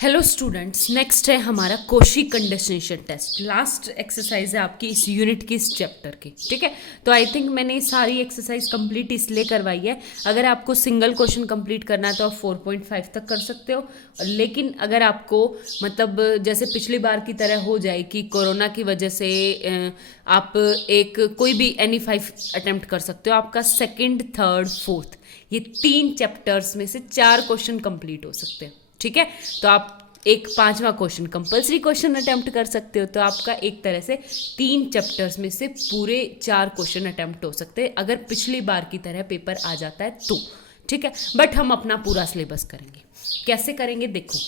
Hello students, next है हमारा Cauchy condensation test. Last exercise है आपकी इस यूनिट की, इस चैप्टर की। ठीक है, तो आई थिंक मैंने सारी एक्सरसाइज कंप्लीट इसलिए करवाई है। अगर आपको सिंगल क्वेश्चन कंप्लीट करना है तो आप 4.5 तक कर सकते हो, लेकिन अगर आपको मतलब जैसे पिछली बार की तरह हो जाए कि कोरोना की वजह से आप एक कोई भी एनी 5 अटेम्प्ट कर सकते हो। आपका सेकंड, थर्ड, फोर्थ ये 3 चैप्टर्स में से 4 क्वेश्चन कंप्लीट हो सकते हैं। ठीक है, तो आप एक 5वां क्वेश्चन कंपलसरी क्वेश्चन अटेम्प्ट कर सकते हो। तो आपका एक तरह से 3 चैप्टर्स में से पूरे 4 क्वेश्चन अटेम्प्ट हो सकते हैं अगर पिछली बार की तरह पेपर आ जाता है तो। ठीक है, बट हम अपना पूरा सिलेबस करेंगे। कैसे करेंगे देखो,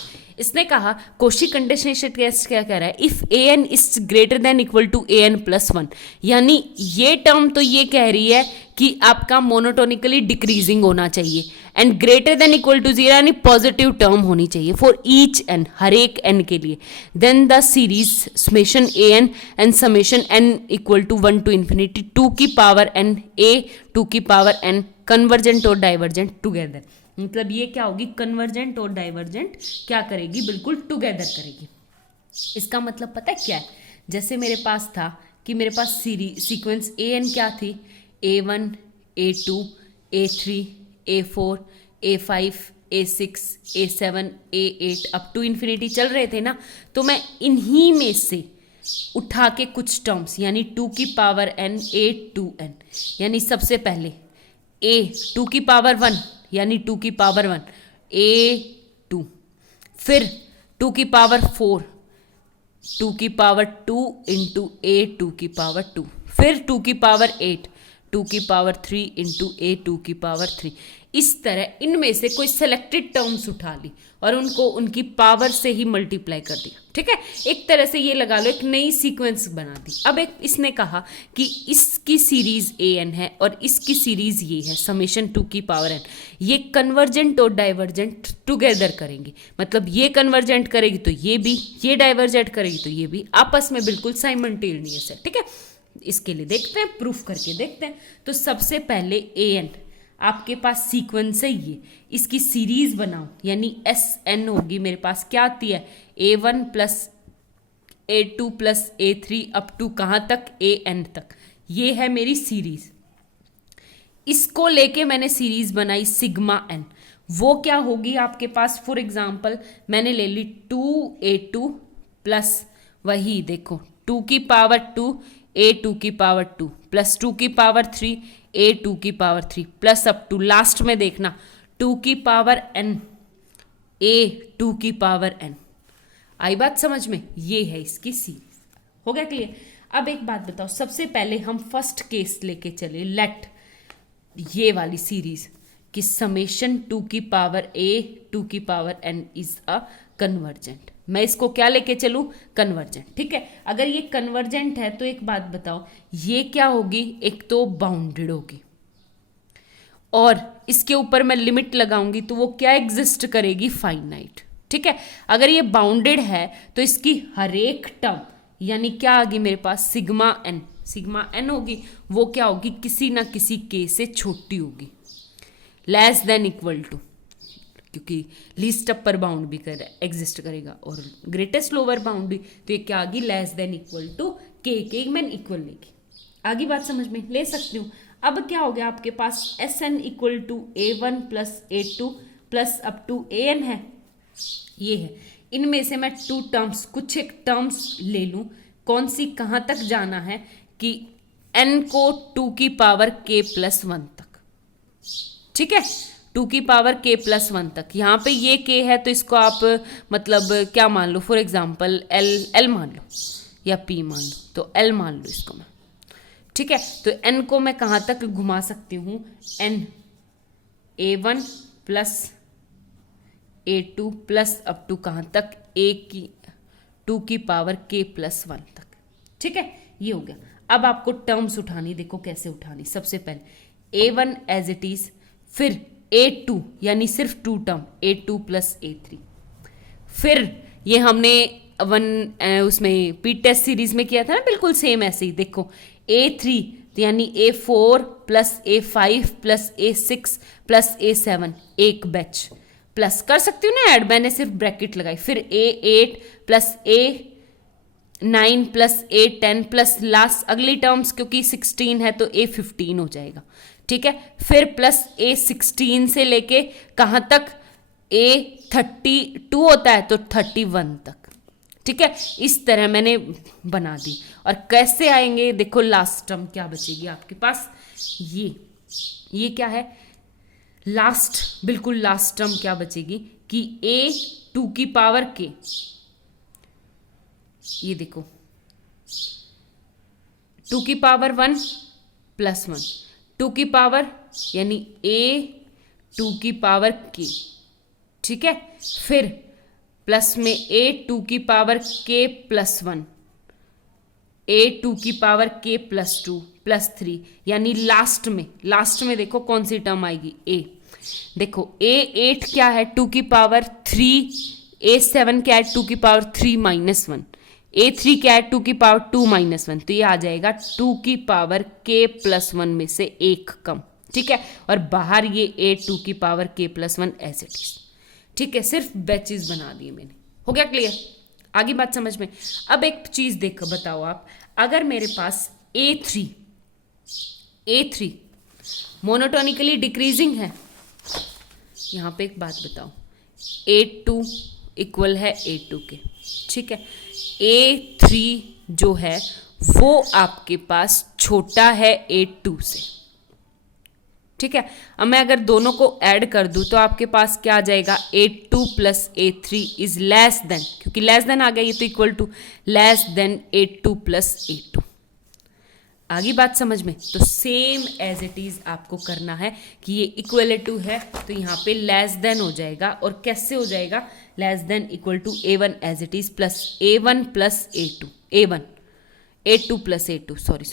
इसने कहा कोशी कंडेंसेशन टेस्ट क्या कह रहा है, if a n is greater than equal to a n plus 1, यानी ये टर्म तो ये कह रही है कि आपका मोनोटोनिकली डिक्रीजिंग होना चाहिए, and greater than equal to 0 यानी पॉजिटिव टर्म होनी चाहिए फॉर ईच एन, हर एक एन के लिए। Then the series summation a n and summation n equal to 1 to infinity 2 की पावर एन ए 2 की पावर एन कन्वर्जेंट और डाइवर्जेंट टुगेदर। मतलब ये क्या होगी, कन्वर्जेंट और डाइवर्जेंट क्या करेगी, बिल्कुल टुगेदर करेगी। इसका मतलब पता है क्या है, जैसे मेरे पास था कि मेरे पास सीक्वेंस ए एन क्या थी, A1 A2 A3 A4 A5 A6 A7 A8 up to infinity चल रहे थे ना। तो मैं इन्हीं में से उठा के कुछ टर्म्स यानी 2 की पावर n A2n, यानी सबसे पहले A 2 की पावर 1 यानी 2 की पावर 1 A2, फिर 2 की पावर 4 2 की पावर 2 इंटू A2 की पावर 2, फिर 2 की पावर 8 2 की पावर 3 इंटू A2 की पावर 3। इस तरह इनमें से कोई सेलेक्टेड टर्म्स उठा ली और उनको उनकी पावर से ही मल्टीप्लाई कर दिया। ठीक है, एक तरह से ये लगा लो एक नई सीक्वेंस बना दी। अब एक इसने कहा कि इसकी सीरीज ए एन है और इसकी सीरीज ये है समेशन 2 की पावर एन, ये कन्वर्जेंट और डाइवर्जेंट टुगेदर करेंगी। मतलब ये कन्वर्जेंट करेगी तो ये भी, ये डाइवर्जेंट करेगी तो ये भी, आपस में बिल्कुल साइमल्टेनियस है। ठीक है, इसके लिए देखते हैं, प्रूफ करके देखते हैं। तो सबसे पहले ए एन आपके पास सीक्वेंस है, ये इसकी सीरीज बनाओ यानी एस एन होगी। मेरे पास क्या आती है, A1 plus A2 plus A3 up to कहाँ तक, AN तक। ये है मेरी सीरीज। इसको लेके मैंने सीरीज बनाई सिग्मा एन। वो क्या होगी आपके पास, फॉर एग्जाम्पल मैंने ले ली 2A2 प्लस वही देखो 2 की पावर 2 A2 की पावर 2 प्लस 2 की पावर 3 A2 की power 3 plus up to last में देखना 2 की पावर n A2 की पावर n। आई बात समझ में, ये है इसकी सीरीज। हो गया क्लियर। अब एक बात बताओ, सबसे पहले हम फर्स्ट केस लेके चले, लेट ये वाली सीरीज कि समेशन 2 की पावर A2 की power n is a convergent. मैं इसको क्या लेके चलूं, कन्वर्जेंट। ठीक है, अगर ये कन्वर्जेंट है तो एक बात बताओ, ये क्या होगी, एक तो बाउंडेड होगी और इसके ऊपर मैं लिमिट लगाऊंगी तो वो क्या एग्जिस्ट करेगी, फाइनाइट। ठीक है, अगर ये बाउंडेड है तो इसकी हर एक टर्म यानी क्या आ गई मेरे पास, सिग्मा एन होगी। वो क्या होगी, किसी ना किसी के से छोटी होगी, लेस देन इक्वल टू, क्योंकि लीस्ट अपर बाउंड भी एग्जिस्ट करेगा और ग्रेटेस्ट लोअर बाउंड भी। तो ये क्या आ गई, लेस देन इक्वल टू के मैंने इक्वल लेगी। आगे बात समझ में ले सकती हूँ। अब क्या हो गया आपके पास, S N equal to A1 plus A2 plus up to AN है, ये है। इनमें से मैं 2 टर्म्स, कुछ एक टर्म्स ले लूँ, कौन सी कहाँ तक जाना है कि n को 2 की पावर k प्लस 1 तक। ठीक है, 2 की पावर k प्लस 1 तक। यहाँ पे ये k है तो इसको आप मतलब क्या मान लो, फॉर एग्जाम्पल l मान लो या p मान लो, तो l मान लो इसको मैं। ठीक है, तो n को मैं कहाँ तक घुमा सकती हूँ, n A1 plus A2 plus up to कहाँ तक, a 2 की पावर k प्लस 1 तक। ठीक है, ये हो गया। अब आपको टर्म्स उठानी, देखो कैसे उठानी। सबसे पहले A1 एज इट इज, फिर A2 यानी सिर्फ 2 टर्म A2 प्लस A3, फिर ये हमने उसमें पी टेस्ट सीरीज में किया था ना, बिल्कुल सेम ऐसे ही। देखो A3 यानी A4 plus A5 plus A6 plus A7 एक बैच, प्लस कर सकती हूँ ना ऐड, मैंने सिर्फ ब्रैकेट लगाई, फिर A8 plus A9 plus A10 plus last अगली टर्म्स क्योंकि 16 है तो A15 हो जाएगा, ठीक है। फिर प्लस A16 से लेके कहाँ तक, A32 होता है तो 31 तक, ठीक है। इस तरह मैंने बना दी। और कैसे आएंगे, देखो लास्ट टर्म क्या बचेगी आपके पास, ये क्या है, लास्ट, बिल्कुल लास्ट टर्म क्या बचेगी कि A2 की पावर k, ये देखो 2 की पावर 1 प्लस 1, 2 की पावर यानी A2 की पावर k, ठीक है। फिर प्लस में A2 की पावर k प्लस 1, A2 की पावर k प्लस 2 प्लस 3, यानी लास्ट में देखो कौन सी टर्म आएगी, A, देखो A8 क्या है 2 की पावर 3, A7 क्या है 2 की पावर 3 माइनस 1, A3 क्या है 2 की पावर 2 माइनस 1, तो ये आ जाएगा 2 की पावर k प्लस 1 में से एक कम, ठीक है। और बाहर ये A2 की power k plus 1 as it is, ठीक है। सिर्फ बैचेस बना दिए मैंने, हो गया क्लियर, आगे बात समझ में। अब एक चीज देखो, बताओ आप, अगर मेरे पास A3 मोनोटोनिकली डिक्रीजिंग है, यहाँ पे एक बात बताओ, A2 इक्वल है A2 के, ठीक है। A3 जो है वो आपके पास छोटा है A2 से, ठीक है। अब मैं अगर दोनों को ऐड कर दूं तो आपके पास क्या आ जाएगा, A2 plus A3 is less than, क्योंकि लेस देन आ गया ये तो equal to less than A2 plus A2। आगे बात समझ में, तो सेम एज इट इज आपको करना है कि ये इक्वल टू है तो यहाँ पे लेस देन हो जाएगा, और कैसे हो जाएगा, less than equal to A1 as it is plus A1 plus A2, A2 plus A2 sorry,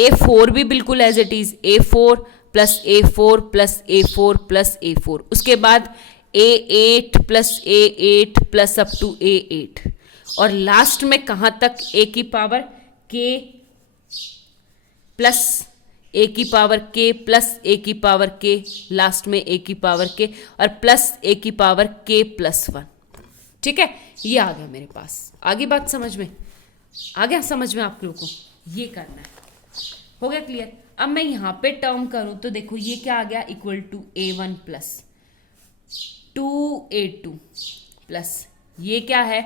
A4 भी बिल्कुल as it is A4 plus A4 plus A4 plus A4, उसके बाद A8 plus A8 plus up to A8, और last में कहाँ तक A की power K plus A की पावर K प्लस A की पावर K, लास्ट में A की पावर K और प्लस A की पावर K प्लस 1, ठीक है। ये आ गया मेरे पास, आगे बात समझ में आ गया, समझ में आप लोगों को, ये करना है, हो गया क्लियर। अब मैं यहाँ पे टर्म करूँ तो देखो ये क्या आ गया, equal to A1 plus 2A2 plus ये क्या है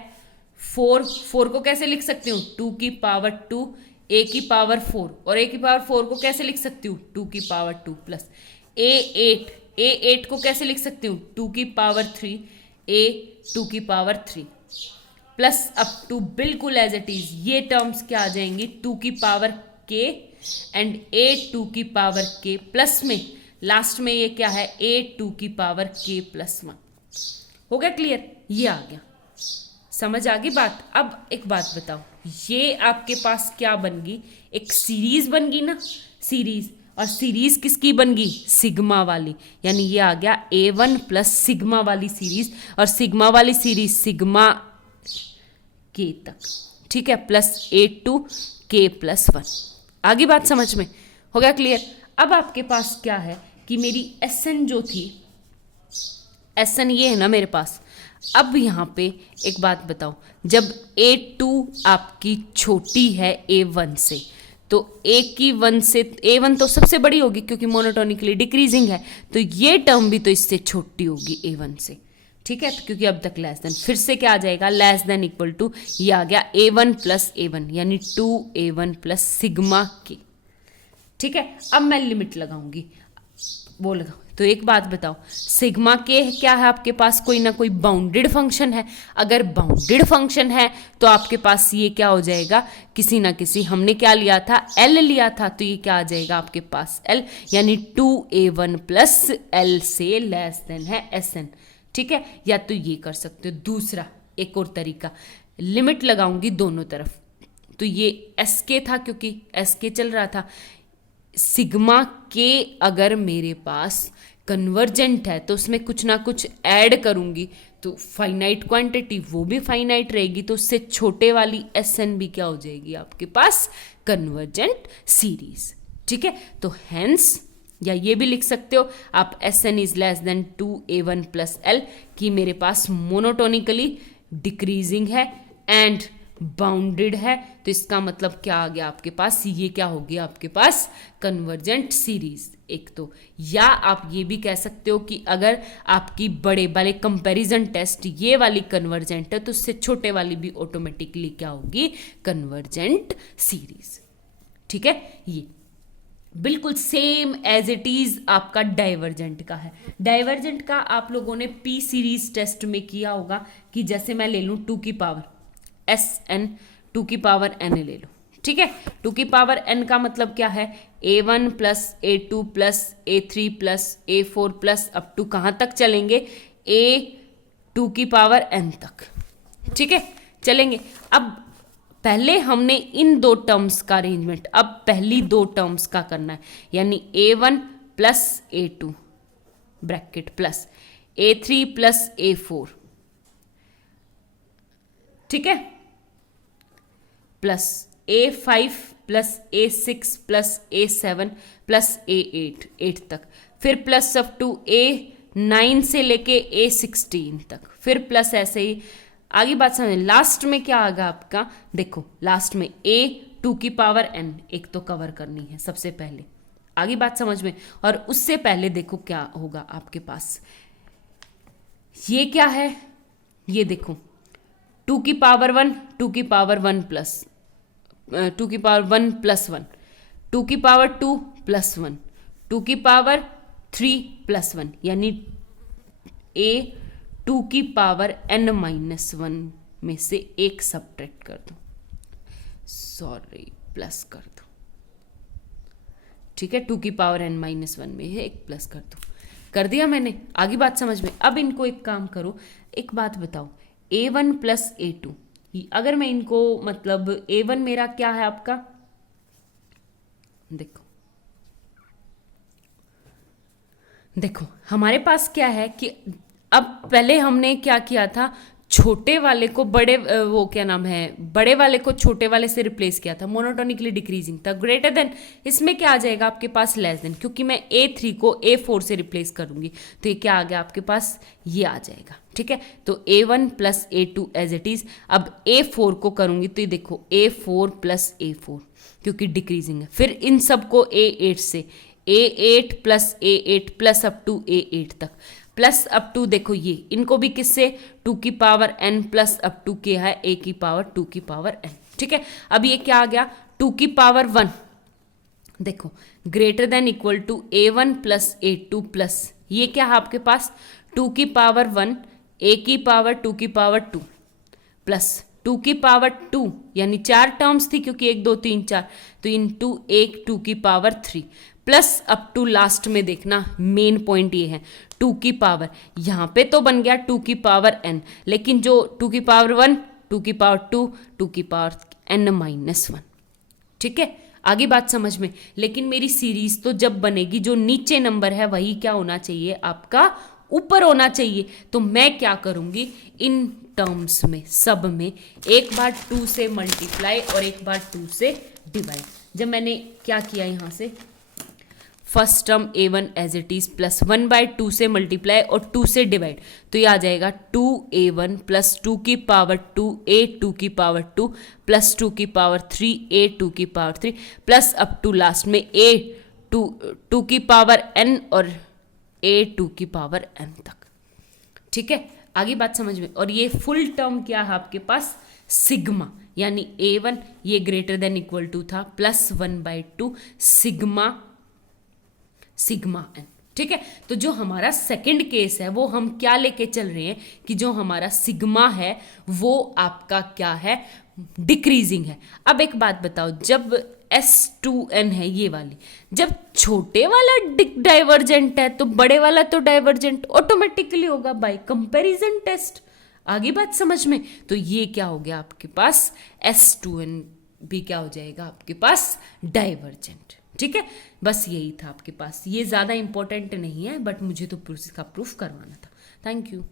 4 को कैसे लिख सकती हूँ, 2 की पावर 2 A की पावर 4, और A की पावर 4 को कैसे लिख सकती हूँ, 2 की पावर 2 प्लस A8 को कैसे लिख सकती हूँ, 2 की पावर 3 A 2 की पावर 3 प्लस अप टू बिल्कुल एज इट इज, ये टर्म्स क्या आ जाएंगी, 2 की पावर K एंड A2 की पावर K प्लस में लास्ट में ये क्या है, A2 की पावर K प्लस 1, हो गया क्लियर, ये आ गया, समझ आ गई बात। अब एक बात बताओ, ये आपके पास क्या बन गई, एक सीरीज बन गई ना, सीरीज, और सीरीज किसकी बन गई, सिग्मा वाली, यानी ये आ गया A1 प्लस सिग्मा वाली सीरीज, और सिग्मा वाली सीरीज सिग्मा K तक, ठीक है, प्लस A2 K प्लस 1, आगे बात समझ में, हो गया क्लियर। अब आपके पास क्या है कि मेरी SN जो थी, SN ये है ना मेरे पास। अब यहाँ पे एक बात बताओ, जब A2 आपकी छोटी है A1 से, तो A1 तो सबसे बड़ी होगी क्योंकि मोनोटोनिकली डिक्रीजिंग है, तो ये टर्म भी तो इससे छोटी होगी A1 से, ठीक है, क्योंकि अब तक लेस देन, फिर से क्या आ जाएगा, लेस देन इक्वल टू, ये आ गया A1 प्लस A1 यानी 2A1 प्लस सिग्मा K, ठीक है। अब मैं लिमिट लगाऊंगी, वो लगाओ, तो एक बात बताओ, सिग्मा के क्या है आपके पास, कोई ना कोई बाउंडेड फंक्शन है, अगर बाउंडेड फंक्शन है तो आपके पास ये क्या हो जाएगा, किसी ना किसी, हमने क्या लिया था, L लिया था, तो ये क्या आ जाएगा आपके पास L, यानी 2A1 प्लस L से लेस देन है SN, ठीक है। या तो ये कर सकते हो, दूसरा एक और तरीका, लिमिट लगाऊंगी दोनों तरफ, तो ये SK था क्योंकि SK चल रहा था, सिग्मा के अगर मेरे पास कन्वर्जेंट है तो उसमें कुछ ना कुछ ऐड करूंगी, तो फाइनाइट क्वांटिटी वो भी फाइनाइट रहेगी, तो उससे छोटे वाली SN भी क्या हो जाएगी आपके पास, कन्वर्जेंट सीरीज, ठीक है। तो हेंस या ये भी लिख सकते हो आप Sn is less then 2a1 plus L, कि मेरे पास मोनोटोनिकली डिक्रीजिंग है एंड बाउंडेड है। तो इसका मतलब क्या आ गया आपके पास, ये क्या हो गया आपके पास कन्वर्जेंट सीरीज एक तो। या आप ये भी कह सकते हो कि अगर आपकी बड़े वाले कंपैरिजन टेस्ट ये वाली कन्वर्जेंट है तो उससे छोटे वाली भी ऑटोमेटिकली क्या होगी, कन्वर्जेंट सीरीज। ठीक है, ये बिल्कुल सेम एज इट इज आपका डाइवर्जेंट का है। डाइवर्जेंट का आप लोगों ने पी सीरीज टेस्ट में किया होगा कि जैसे मैं ले लूं 2 की पावर Sn, 2 की पावर n ले लो, ठीक है। 2 की पावर n का मतलब क्या है, a1 plus a2 plus a3 plus a4 plus up to कहाँ तक चलेंगे, a2 की पावर n तक, ठीक है चलेंगे। अब पहले हमने इन दो टर्म्स का अरेंजमेंट अब पहली दो टर्म्स का करना है, यानी a1 plus a2 bracket plus a3 plus a4, ठीक है, plus a5 plus a6 plus a7 plus a8 8 तक, फिर प्लस अप टू a9 से लेके a16 तक, फिर प्लस ऐसे ही आगे बात समझ। लास्ट में क्या आएगा आपका, देखो लास्ट में a2 की पावर n एक तो कवर करनी है सबसे पहले, आगे बात समझ में। और उससे पहले देखो क्या होगा आपके पास, ये क्या है, ये देखो 2 की पावर 1, 2 की पावर 1 प्लस 2 की पावर 1 प्लस 1, 2 की पावर 2 प्लस 1, 2 की पावर 3 प्लस 1, यानी a2 की पावर n माइनस 1 में से एक सब्ट्रैक्ट कर दो, सॉरी प्लस कर दो, ठीक है। 2 की पावर n माइनस 1 में एक प्लस कर दो, कर दिया मैंने, आगे बात समझ में। अब इनको एक काम करो, एक बात बताओ, a1 प्लस a2, अगर मैं इनको मतलब a1 मेरा क्या है आपका, देखो देखो हमारे पास क्या है कि अब पहले हमने क्या किया था, छोटे वाले को बड़े वो क्या नाम है, बड़े वाले को छोटे वाले से रिप्लेस किया था, मोनोटोनिकली डिक्रीजिंग था, ग्रेटर देन, इसमें क्या आ जाएगा आपके पास लेस देन, क्योंकि मैं a3 को a4 से रिप्लेस करूंगी तो ये क्या आ गया आपके पास, ये आ जाएगा, ठीक है। तो a1 plus a2 as it is. अब a4 को करूंगी तो ये देखो a4 प्लस a4 क्योंकि डिक्रीजिंग है, फिर इन सबको a8 से a8 plus a8 plus up to a8 तक, प्लस अप टू देखो ये इनको भी किससे 2 की power n plus up to क्या है a की पावर 2 की पावर n, ठीक है। अब ये क्या आ गया 2 की पावर 1, देखो greater than equal to a1 plus a2 plus ये क्या है आपके पास 2 की पावर 1 a की पावर 2 की पावर 2 प्लस 2 की पावर 2, यानी 4 टर्म्स थी क्योंकि 1 2 3 4, तो इनटू 1 2 की power 3 plus up to last में देखना मेन पॉइंट ये है 2 की पावर, यहाँ पे तो बन गया 2 की पावर n, लेकिन जो 2 की पावर 1 2 की पावर 2 2 की पावर n माइनस 1, ठीक है, आगे बात समझ में। लेकिन मेरी सीरीज तो जब बनेगी जो नीचे नंबर है वही क्या होना चाहिए आपका ऊपर होना चाहिए, तो मैं क्या करूंगी इन टर्म्स में सब में एक बार 2 से मल्टीप्लाई और एक बार 2 से डिवाइड। जब मैंने क्या किया यहाँ से first term a1 as it is plus 1/2 से मल्टीप्लाई और 2 से डिवाइड, तो ये आ जाएगा 2a1 प्लस 2 की पावर 2 a2 की पावर 2 प्लस 2 की पावर 3 a2 की power 3 plus up to last में a2 की पावर n और a2 की पावर n तक, ठीक है, आगे बात समझ में। और ये फुल टर्म क्या है आपके पास सिग्मा, यानी a1 ये ग्रेटर देन इक्वल टू था प्लस 1/2 सिग्मा n, ठीक है। तो जो हमारा सेकंड केस है वो हम क्या लेके चल रहे हैं कि जो हमारा सिग्मा है वो आपका क्या है डिक्रीजिंग है। अब एक बात बताओ, जब S2n है ये वाली, जब छोटे वाला डाइवर्जेंट है तो बड़े वाला तो डाइवर्जेंट ऑटोमेटिकली होगा बाय कंपैरिजन टेस्ट, आगे बात समझ में। तो ये क्या हो गया आपके पास S2n भी क्या हो जाएगा आपके पास डाइवर्जेंट, ठीक है। बस यही था आपके पास, ये ज़्यादा इंपॉर्टेंट नहीं है बट मुझे तो इसका प्रूफ करवाना था। Thank you.